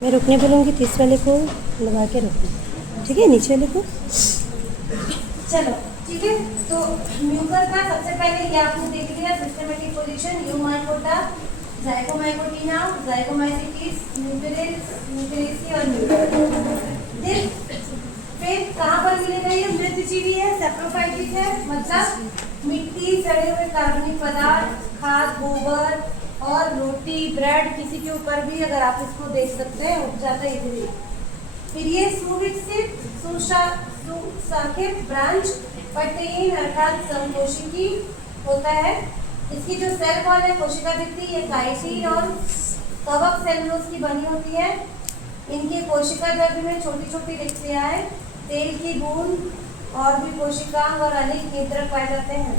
मैं रुकने बोलूँगी, 30 वाले को लगा के रुकना, ठीक है, नीचे वाले को। चलो ठीक है। तो म्यूकर का सबसे पहले ये आपने देख लिया सिस्टमेटिक पोजीशन, यूमाइकोटा, जाइगोमाइकोटिना, जाइगोमाइसिटिस, न्यूक्लियसी और न्यूक्लियस। फिर कहाँ पर मिलेगा? ये मृतजीवी है, सेप्रोफाइटिक है, मतलब मिट्टी, सड़े हुए कार्बनिक पदार्थ, खाद, गोबर और रोटी, ब्रेड, किसी के ऊपर भी अगर आप इसको देख सकते हैं उग जाता है इजीली। फिर ये सुविकसित सुशाखित ब्रांच पट्टेन अर्थात समकोशिकी होता है। इसकी जो सेल वॉल है कोशिका भित्ति, ये काइटिन और कवक सेलुलोज की बनी होती है। इनके कोशिका द्रव्य में छोटी छोटी रिक्तियाएं, तेल की बूंद और भी कोशिकांग और अनेक केंद्रक पाए जाते हैं।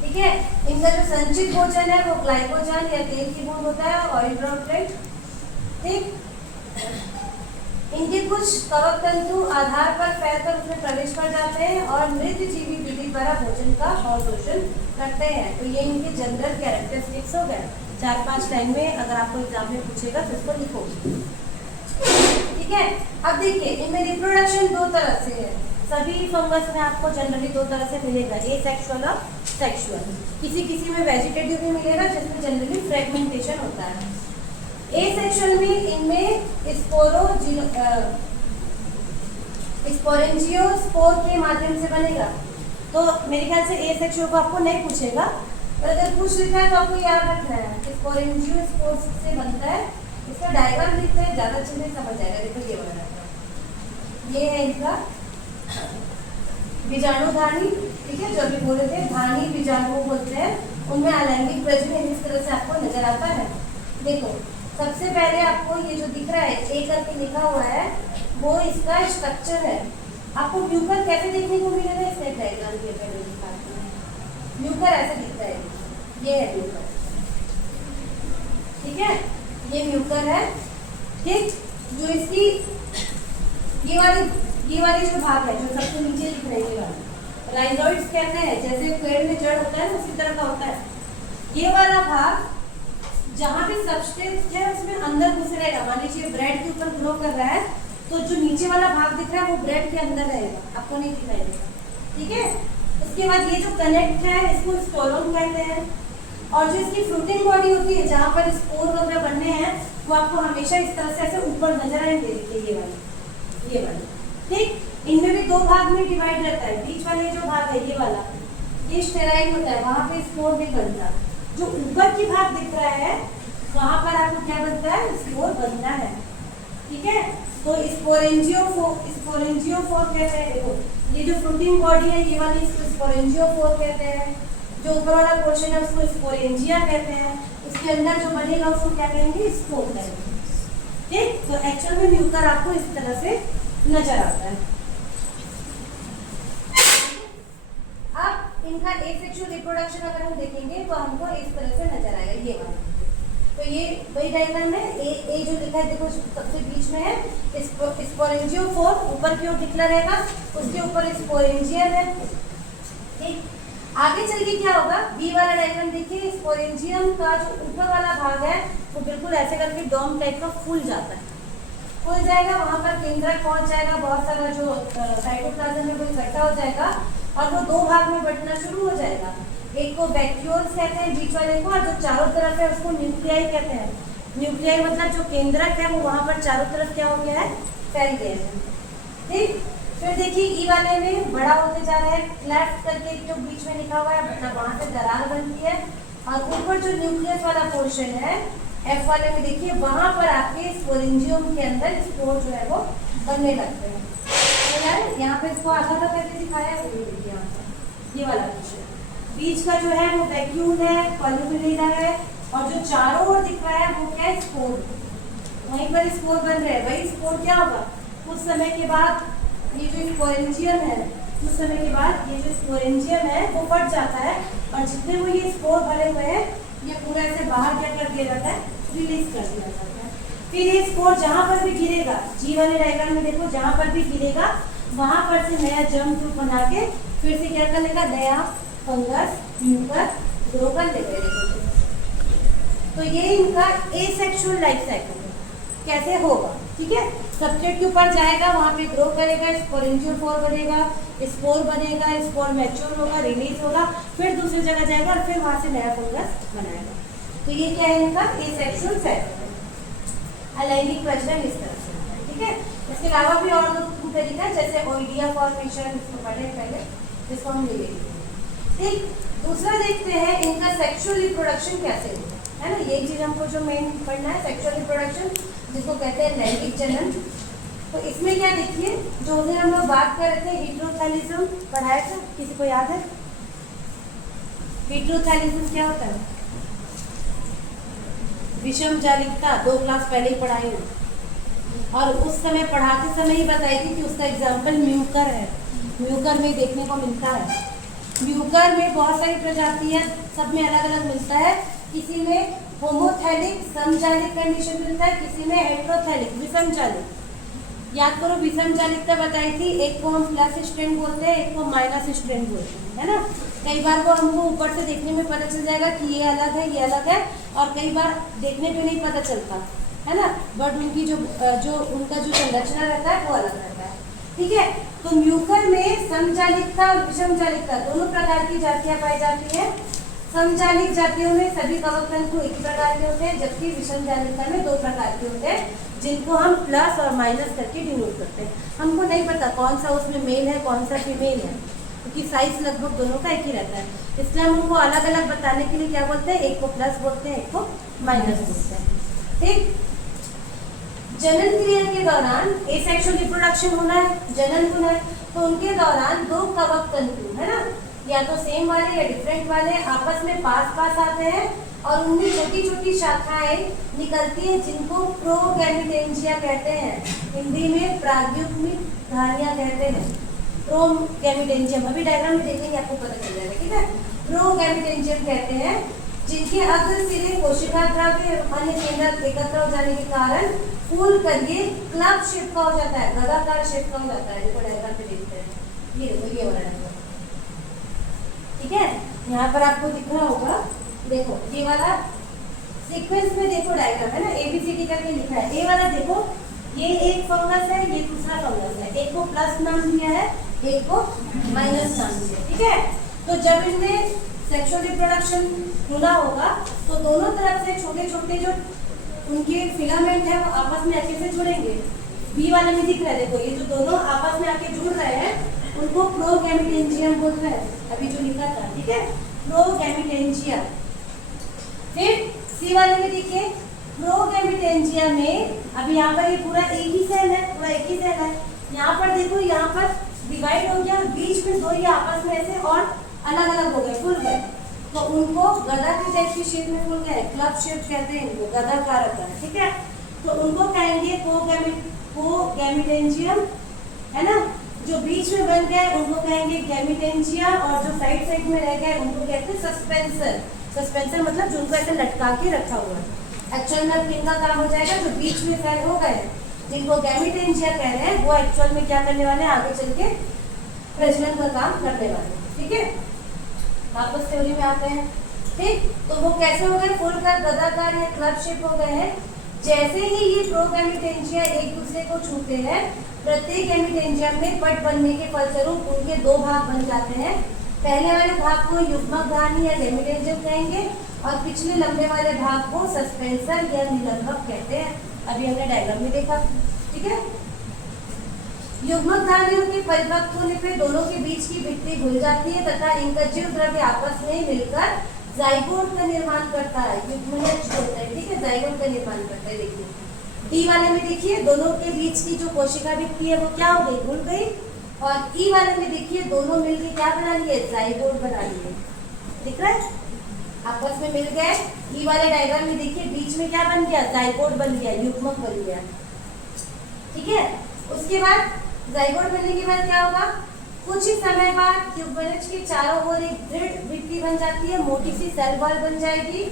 ठीक है। इनका जो संचित भोजन है वो ग्लाइकोजन या तेल की बूंद होता है, ऑयल ड्रॉपलेट। ठीक। इनके कुछ कवक तंतु आधार पर फैलकर उसमें प्रवेश कर जाते हैं और मृत जीवी विधि द्वारा भोजन का अवशोषण करते हैं। तो ये इनके जनरल कैरेक्टरिस्टिक्स हो गए। 4-5 लाइन में अगर आपको एग्जाम में पूछेगा तो इसको लिखो। ठीक है। अब देखिए इनमें रिप्रोडक्शन दो तरह से है। सभी फंगस में आपको जनरली दो तरह से मिलेगा, एसेक्सुअल और सेक्सुअल। किसी किसी में वेजिटेटिव भी मिलेगा जिसमें जनरली फ्रेगमेंटेशन होता है। एसेक्सुअल में इनमें स्पोरेंजियोस्पोर के माध्यम से बनेगा। तो मेरे ख्याल से एसेक्सुअल को आपको नहीं पूछेगा, पर अगर पूछ लिखा है तो आपको याद रखना है कि स्पोरेंजियोस्पोर से बनता है। इसका डायग्राम लिखते हैं, ज़्यादा अच्छे से समझ जाएगा। देखो ये बना है, ये है इनका बीजाणुधानी। ठीक है, जो अभी बोले थे धानी बीजाणु बोलते हैं, उनमें अलैंगिक प्रजनन इस तरह से आपको नजर आता है। देखो सबसे पहले आपको ये जो दिख रहा है ए करके लिखा हुआ है वो इसका स्ट्रक्चर है। आपको म्यूकर कैसे देखने को मिलेगा? इसमें डायग्राम के पहले दिखाते हैं। म्यूकर ऐसे दिखता है, ये है म्यूकर। ठीक है, ये म्यूकर है। ठीक, जो इसकी ये वाली जो भाग है जो सबसे नीचे दिख रही है राइजोइड्स कहते हैं। जैसे पेड़ में जड़ होता है उसी तरह का होता है। ये वाला भाग जहाँ भी सबस्टेंस है उसमें अंदर घुस रहेगा। मान लीजिए ब्रेड के ऊपर ग्रो कर रहा है तो जो नीचे वाला भाग दिख रहा है वो ब्रेड के अंदर रहेगा, आपको नहीं दिखाई देगा। ठीक है। उसके बाद ये जो कनेक्ट है इसको स्टोलोन कहते हैं। और जो इसकी फ्रूटिंग बॉडी होती है जहाँ पर स्पोर वगैरह बनने हैं वो आपको हमेशा इस तरह से ऐसे ऊपर नजर आएंगे। ये वाली। ठीक, इनमें भी दो भाग में डिवाइड रहता है। बीच वाले जो भाग है ये वाला, ये स्टेराइल होता है, वहाँ पे स्पोर नहीं बनता। जो ऊपर की भाग दिख रहा है वहाँ पर आपको क्या बनता है? स्पोर बनता है। ठीक है, तो स्पोरेंजियोफोर कहते हैं। देखो ये जो फ्रूटिंग बॉडी है ये वाली इसको स्पोरेंजियोफोर कहते हैं। जो ऊपर वाला पोर्शन है उसको स्पोरेंजिया कहते हैं। उसके अंदर जो बनेगा उसको क्या कहेंगे? स्पोर कहेंगे। ठीक, तो एक्चुअल में म्यूकर आपको इस तरह से नजर आता है। अब इनका एसेक्सुअल रिप्रोडक्शन अगर हम देखेंगे तो हमको इस तरह से नजर आएगा, ये वाला। तो ये वही डायग्राम है। ए जो लिखा है देखो सबसे बीच में है स्पोरेंजियोफोर, ऊपर की ओर दिखला रहेगा, उसके ऊपर स्पोरेंजियम है। ठीक, आगे चल के क्या होगा? बी वाला डायग्राम देखिए। स्पोरेंजियम का जो ऊपर वाला भाग है वो बिल्कुल ऐसे करके डोम टाइप का फूल जाता है, फूल जाएगा। वहाँ पर केंद्रक पहुँच जाएगा, बहुत सारा जो साइटोप्लाज्म में वो इकट्ठा हो जाएगा और वो दो भाग में बंटना शुरू हो जाएगा। एक को वैक्यूल्स कहते हैं बीच वाले को, और जो चारों तरफ है उसको न्यूक्लियाई कहते हैं। न्यूक्लियाई मतलब जो केंद्रक है वो वहाँ पर चारों तरफ क्या हो गया है? फैल गया है। ठीक, फिर देखिए ई वाले में बड़ा होते जा रहा है, क्लेफ्ट करके जो बीच में लिखा हुआ है, मतलब वहाँ से दरार बनती है। और ऊपर जो न्यूक्लियस वाला पोर्शन है एफ वाले में देखिए, वहाँ पर आपके स्पोरेंजियम के अंदर स्पोर जो है वो बनने लगते हैं। तो यार यहाँ पे इसको आधा करके दिखाया है, ये वाला पोर्शन बीच का जो है वो वैक्यूल है, पॉलीफिलिडा है, और जो चारों ओर दिख रहा है वो क्या है? स्पोर। वहीं पर स्पोर बन रहे हैं। वही स्पोर क्या होगा? कुछ समय के बाद ये जो स्पोरेंजियम है, कुछ समय के बाद ये जो स्पोरेंजियम है वो फट जाता है और जितने वो ये स्पोर भरे हुए हैं ये पूरा ऐसे बाहर क्या कर दिया जाता है? रिलीज कर दिया जाता है। फिर ये स्पोर जहाँ पर भी गिरेगा, जी वाले डायग्राम में देखो, जहाँ पर भी गिरेगा वहाँ पर से नया जर्म ग्रुप बना के फिर से क्या कर लेगा? नया फंगस म्यूकर ग्रो कर लेगा। तो ये इनका एसेक्सुअल लाइफ साइकिल है। कैसे होगा, ठीक है। सबस्ट्रेट के ऊपर जाएगा, वहाँ पे ग्रो करेगा, स्पोरेंजियोफोर बनेगा, स्पोर बनेगा, स्पोर मैच्योर होगा, रिलीज होगा, फिर दूसरी जगह जाएगा और फिर वहाँ से नया फंगस बनाएगा। तो ये क्या है इनका एसेक्सुअल साइकिल, अलैंगिक प्रजनन इस तरह से, ठीक है। इसके अलावा भी और दो तरीका है, जैसे ओइडिया फॉर्मेशन, इसको पढ़े पहले, जिसको हम ले लेंगे, ठीक। दूसरा देखते हैं इनका सेक्सुअल रिप्रोडक्शन कैसे होगा, है ना। ये चीज हमको जो मेन पढ़ना है, सेक्सुअल रिप्रोडक्शन, जिसको कहते हैं लैंगिक जनन। तो इसमें क्या देखिए, जो उधर हम लोग बात कर रहे थे हेटेरोथैलिज्म पढ़ाया था, किसी को याद है? हेटेरोथैलिज्म क्या होता है? विषम जालिकता, 2 क्लास पहले ही पढ़ाई हूँ, और उस समय पढ़ाते समय ही बताई थी कि उसका एग्जाम्पल म्यूकर है। म्यूकर में देखने को मिलता है, म्यूकर में बहुत सारी प्रजाति है, सब में अलग अलग मिलता है। किसी में होमोथैलिक समजालिक कंडीशन मिलता है, किसी में हेटेरोथैलिक विषमजालिक। याद करो विषम जालिकता बताई थी, एक को हम प्लस स्ट्रैंड बोलते हैं, एक को माइनस स्ट्रैंड बोलते हैं, है ना। कई बार वो हमको ऊपर से देखने में पता चल जाएगा कि ये अलग है, ये अलग है, और कई बार देखने पे नहीं पता चलता, है ना। बट उनकी जो उनका जो संरचना रहता है वो अलग रहता है, ठीक है। तो म्यूकर में समजालिकता और विषमजालिकता दोनों प्रकार की जातियां पाई जाती है। समजालिक जातियों में सभी कवक तंतु एक ही प्रकार के होते हैं, जबकि विषमजालिकता में 2 प्रकार के होते हैं, जिनको हम प्लस और माइनस करके डिनोट करते हैं। हमको नहीं पता कौन सा उसमें मेल है कौन सा फीमेल है, क्योंकि साइज लगभग दोनों का एक ही रहता है, इसलिए हम उनको अलग अलग बताने के लिए क्या बोलते हैं, एक को प्लस बोलते हैं, एक को माइनस बोलते हैं, ठीक। जनन क्रिया के दौरान एसेक्सुअल रिप्रोडक्शन होना है, जनन होना है, तो उनके दौरान 2 कवक तंतु, है ना, या तो सेम वाले या डिफरेंट वाले आपस में पास पास आते हैं, और उनमें छोटी छोटी शाखाएं निकलती हैं, जिनको प्रोगैमिटेंजिया कहते हैं। हिंदी में प्राग्युग्मिक धानियां कहते हैं, प्रोगैमिटेंजियम। अभी डायग्राम में देखेंगे, आपको पता चल जाएगा, ठीक है। प्रोगैमिटेंजियम कहते हैं, जिनके अग्र सिरे कोशिका द्रव्य अन्य केंद्र एकत्र हो जाने के कारण फूल करके क्लब शेप का हो जाता है, गदाकार शेप का हो जाता है, देखो डायग्राम पे देखते हैं, ये देखो ये वाला डायग्राम, ठीक है। यहाँ पर आपको दिख रहा होगा, देखो ये वाला सीक्वेंस में देखो डायग्राम है ना, ABCD करके लिखा है। ए वाला देखो, ये एक फंगस है, ये दूसरा फंगस है, एक को प्लस नाम दिया है, एक को माइनस नाम दिया है, ठीक है। तो जब इनमें सेक्सुअल रिप्रोडक्शन होना होगा, तो दोनों तरफ से छोटे छोटे जो उनके फिलामेंट है वो आपस में आके से जुड़ेंगे। बी वाले में दिख रहा है, देखो ये जो दोनों आपस में आके जुड़ रहे हैं उनको प्रोगैमिटेंजियम बोल रहे हैं, अभी जो लिखा था, ठीक है, प्रोगैमिटेंजिया। फिर सी वाले में देखिए, प्रोगैमिटेंजिया में अभी यहाँ पर ये पूरा एक ही सेल है, पूरा एक ही सेल है। यहाँ पर देखो, यहाँ पर डिवाइड हो गया, बीच में 2 ये आपस में ऐसे और अलग अलग हो गए, खुल गए, तो उनको गदा के जैसी शेप में खुल गए, क्लब शेप कहते हैं इनको, गदाकार होता है, ठीक है। तो उनको कहेंगे प्रोगैमिटेंजियम, है ना। जो बीच में बन गए उनको कहेंगे गैमिटेंजिया, और जो साइड साइड में रह गए उनको कहते हैं सस्पेंसर। सस्पेंसर मतलब जो उनको ऐसे लटका के रखा हुआ है। एक्चुअल में अब इनका काम हो जाएगा, जो बीच में सेल हो गए जिनको गैमिटेंजिया कह रहे हैं, वो एक्चुअल में क्या करने वाले हैं, आगे चल के प्रजनन का काम करने वाले, ठीक है। वापस थ्योरी में आते हैं, ठीक। तो वो कैसे हो गए, फुलकर गदाकार या क्लब शेप हो गए हैं। जैसे ही ये प्रोगैमिटेंजिया एक दूसरे को छूते हैं, प्रत्येक गैमिटेंजियम में पट बनने के फलस्वरूप उनके 2 भाग बन जाते हैं। पहले वाले भाग को युग्मक धानी या गैमिटेंजियम कहेंगे, और पिछले लंबे वाले भाग को सस्पेंसर या निलंबक कहते हैं। अभी हमने डायग्राम में देखा, ठीक है। युग्मक धानियों के परिपक्व होने पे दोनों के बीच की भित्ति घुल जाती है तथा इनका जीव द्रव्य आपस में मिलकर जाइगोट का निर्माण करता है, युग्मनज होता है, ठीक है, जाइगोट का निर्माण करता है। देखिए डी वाले में देखिए, दोनों के बीच की जो कोशिका भित्ति है वो क्या हो गई, घुल गई, और ई वाले में देखिए दोनों मिलकर क्या बना लिए, जाइगोट बना लिए, दिख रहा है, आपस में मिल गए। ई वाले डायग्राम में देखिए बीच में क्या बन गया, जाइगोट बन गया, युग्मक बन गया, ठीक है। उसके बाद जाइगोट बनने के बाद क्या होगा, कुछ ही समय बाद युग्मनज के चारों ओर एक दृढ़ भित्ति बन जाती है, मोटी सी सेल वॉल बन जाएगी,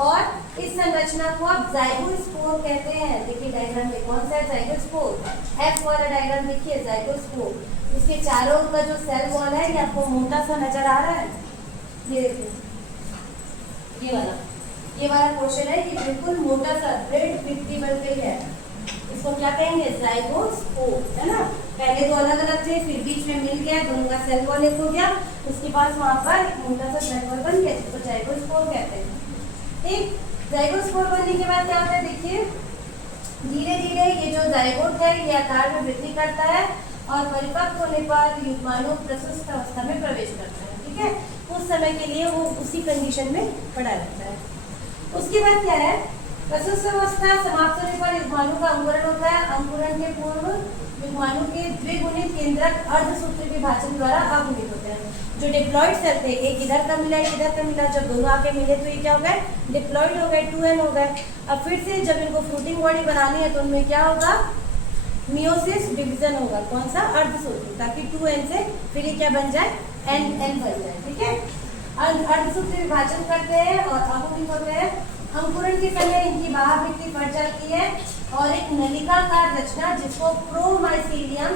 और इस संरचना को आप जाइगोस्पोर कहते हैं। देखिए डायग्राम में कौन सा है, जाइगोस्पोर, एफ वाला डायग्राम देखिए, जाइगोस्पोर। इसके चारों ओर का जो सेल वॉल है ये आपको मोटा सा नजर आ रहा है, ये देखिए, ये वाला पोर्शन है, ये बिल्कुल मोटा सा दृढ़ भित्ति बन गई है, इसको क्या कहेंगे, जाइगोस्पोर, है ना। पहले दो अलग अलग थे, फिर बीच में मिल गया, दोनों का सेल वॉल एक हो गया, उसके पास वहां पर एक मोटा सा सेल वॉल बन गया जिसको जाइगोस्पोर कहते हैं। ठीक, जाइगोस्पोर बनने के बाद क्या होता है, देखिए धीरे धीरे ये जो जाइगोट है ये आकार में वृद्धि करता है और परिपक्व होने पर युग्माणु प्रसुप्त अवस्था में प्रवेश करता है। ठीक है, उस समय के लिए वो उसी कंडीशन में पड़ा रहता है। उसके बाद क्या है, प्रसुप्त अवस्था समाप्त होने पर युग्माणु का अंकुरण होता है। अंकुरण के पूर्व युग्माणु के द्विगुणित केंद्रक अर्धसूत्री विभाजन द्वारा अगुणित होते हैं। जो डिप्लॉइड सेल थे, एक इधर का मिला एक इधर का मिला, जब दोनों आके मिले तो ये क्या हो गए, डिप्लॉइड हो गए, 2n हो गए। अब फिर से जब इनको फ्रूटिंग बॉडी बनानी है तो उनमें क्या होगा, मियोसिस डिवीजन होगा, कौन सा, अर्धसूत्री, ताकि 2n से फिर ये क्या बन जाए, n बन जाए। ठीक है, अर्धसूत्री विभाजन करते हैं और अगुणित होते हैं। अंकुरण के समय इनकी बाह्यवृत्ति फट जाती है और एक नलिकाकार रचना जिसको प्रोमाइसीलियम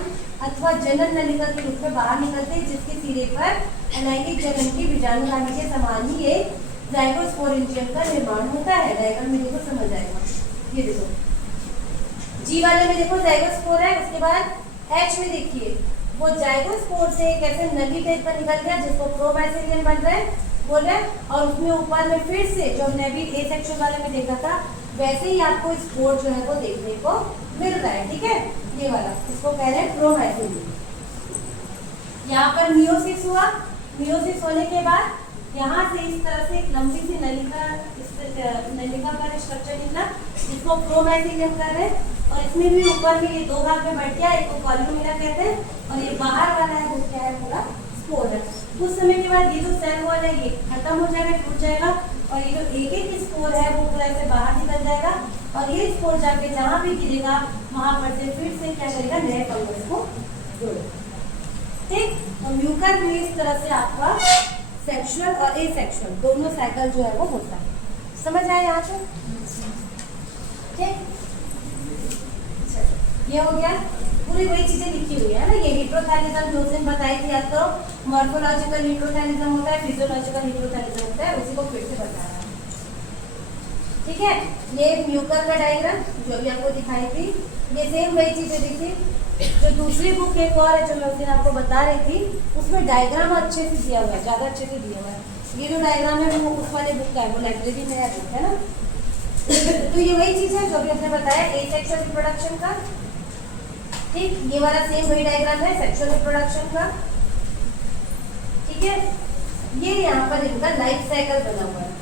अथवा जनन नलिका के रूप में बाहर निकलते हैं, जिसके सिरे पर अलैंगिक जनन की बीजाणु नाली के समान ही एक जाइगोस्पोरेंजियम का निर्माण होता है। डायग्राम में देखो समझ आएगा। ये देखो जी वाले में देखो जाइगोस्पोर है, उसके बाद एच में देखिए वो जाइगोस्पोर से एक ऐसे नली टाइप का निकल गया जिसको प्रोमाइसीलियम बन रहा है, बोल रहे हैं, और उसमें ऊपर में फिर से जो हमने अभी ए सेक्शन वाले में देखा था वैसे ही आपको स्पोर जो है वो देखने को मिल रहा है। ठीक है, ये वाला इसको कह रहे हैं प्रोमाइसीलियम। यहाँ पर मियोसिस हुआ, मियोसिस होने के बाद यहाँ से इस तरह से एक लंबी सी नलिका का स्ट्रक्चर निकला जिसको प्रोमाइसीलियम कर रहे हैं, और इसमें भी ऊपर में ये दो भाग में बढ़ गया, एक को कॉल्यूमिना कहते हैं और ये बाहर वाला है वो क्या है, पूरा स्पोर है। कुछ समय के बाद ये जो सेल वॉल है ये खत्म हो जाएगा, टूट जाएगा, और ये जो एक एक स्पोर है वो पूरा ऐसे बाहर निकल जाएगा, और ये स्पोर जाके जहाँ भी गिरेगा वहां पर से फिर से क्या करेगा, नए फंगस को जोड़ेगा। ठीक, तो म्यूकर में इस तरह से आपका सेक्सुअल और एसेक्सुअल दोनों साइकिल जो है वो होता है। समझ आए यहाँ से? ठीक, ये हो गया, पूरी वही चीजें लिखी हुई है ना। ये हिट्रोथैलिज्म जो दिन बताई थी आपको, मॉर्फोलॉजिकल हिट्रोथैलिज्म होता है, फिजियोलॉजिकल हिट्रोथैलिज्म होता है, उसी को फिर से बताया है। ठीक है, ये म्यूकर का डायग्राम जो भी आपको दिखाई थी, ये सेम वही चीजें दिखी। जो दूसरी बुक एक और है जो मैं उस दिन आपको बता रही थी, उसमें डायग्राम अच्छे से दिया हुआ है, ज्यादा अच्छे से दिया हुआ है। ये जो डायग्राम है वो उस वाले बुक का है, वो लाइब्रेरी में है ना। तो ये वही चीज है जो भी हमने बताया एसेक्सुअल रिप्रोडक्शन का। ठीक, ये वाला सेम वही डायग्राम है सेक्सुअल रिप्रोडक्शन का। ठीक है, ये यहाँ पर इनका लाइफ साइकिल बना हुआ है।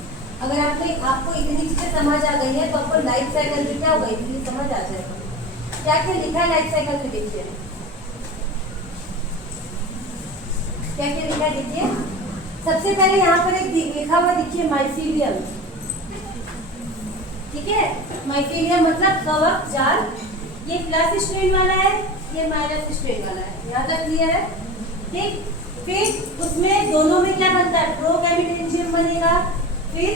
अगर आपको इतनी चीजें समझ आ गई है तो आपको लाइफ साइकिल भी क्या होगा, इतनी समझ आ जाएगा। क्या क्या लिखा है लाइफ साइकिल में, देखिए क्या क्या लिखा है, देखिए सबसे पहले यहाँ पर एक लिखा हुआ देखिए माइसीलियम। ठीक है, माइसीलियम मतलब कवक जाल, ये प्लस स्ट्रेन वाला है, ये माइनस स्ट्रेन वाला है, यहाँ तक क्लियर है। ठीक, फिर उसमें दोनों में क्या बनता है, प्रोगैमेटेंजियम बनेगा। फिर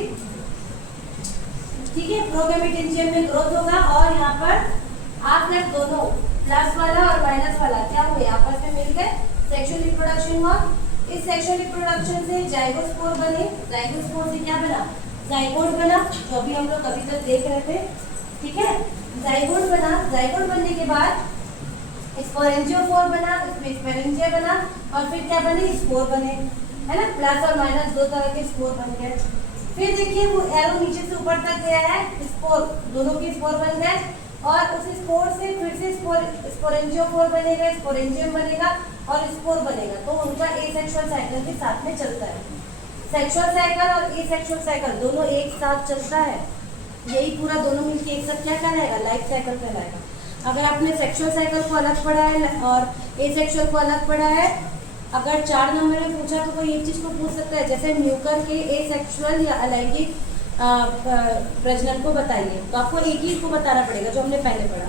ठीक है, प्रोगैमेटेंजियम में ग्रोथ होगा और यहाँ पर आपने दोनों प्लस वाला और माइनस वाला क्या हुए, आपस में मिलकर सेक्सुअल रिप्रोडक्शन हुआ। इस सेक्सुअल रिप्रोडक्शन से जाइगोस्पोर बने, जाइगोस्पोर से क्या बना, जाइगोट बना, जो भी हम लोग अभी तक देख रहे थे। ठीक है, जाइगोट बना, जाइगोट बनने के बाद स्पोरेंजियोफोर बना, इसमें स्पोरेंजिया बना, और फिर क्या बने, स्पोर बने, है ना। प्लस और माइनस दो तरह के स्पोर बन गए। फिर देखिए वो एरो नीचे से ऊपर तक गया है, स्पोर दोनों के स्पोर बन गए, और उस स्पोर से फिर से स्पोरेंजियोफोर बनेगा, स्पोरेंजियम बनेगा और स्पोर बनेगा। तो उनका एसेक्सुअल साइकिल के साथ में चलता है। सेक्सुअल साइकिल और एसेक्सुअल साइकिल दोनों एक साथ चलता है, यही पूरा दोनों मिलकर एक साथ क्या कहलाएगा, लाइफ साइकिल कहलाएगा। अगर आपने सेक्सुअल साइकिल को अलग पढ़ा है और एसेक्सुअल को अलग पढ़ा है, अगर 4 नंबर में पूछा तो कोई एक चीज को पूछ सकता है, जैसे म्यूकर के एसेक्सुअल या अलैंगिक प्रजनन को बताइए, तो आपको एक ही को बताना पड़ेगा जो हमने पहले पढ़ा।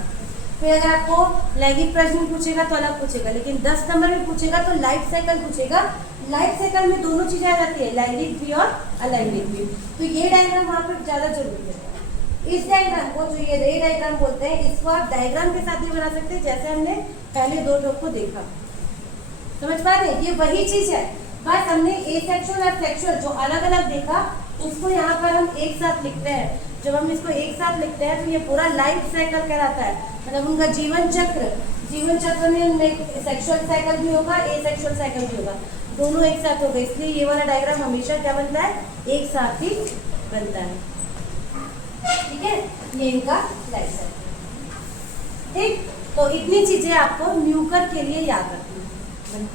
फिर अगर आपको लैंगिक प्रजनन पूछेगा तो अलग पूछेगा, लेकिन 10 नंबर में पूछेगा तो लाइफ साइकिल पूछेगा। लाइफ साइकिल में दोनों चीजें आ जाती है, लैंगिक भी और अलैंगिक भी। तो ये डायग्राम वहाँ पर ज्यादा जरूरी है। इस डायग्राम को, जो ये रे डायग्राम बोलते हैं, इसको आप डायग्राम के साथ भी बना सकते हैं, जैसे हमने पहले 2 टॉप को देखा। समझ पा रहे हैं, ये वही चीज है, बस हमने एसेक्सुअल और सेक्सुअल जो अलग अलग देखा उसको यहाँ पर हम एक साथ लिखते हैं। जब हम इसको एक साथ लिखते हैं तो ये पूरा लाइफ साइकिल कहलाता है, मतलब उनका जीवन चक्र। जीवन चक्र में उनमें सेक्सुअल साइकिल भी होगा, एसेक्सुअल साइकिल भी होगा, दोनों एक साथ होगा। इसलिए ये वाला डायग्राम हमेशा क्या बनता है, एक साथ ही बनता है। ठीक है, ये इनका लाइफ साइकिल। ठीक, तो इतनी चीजें आपको न्यूकर के लिए याद रखनी है।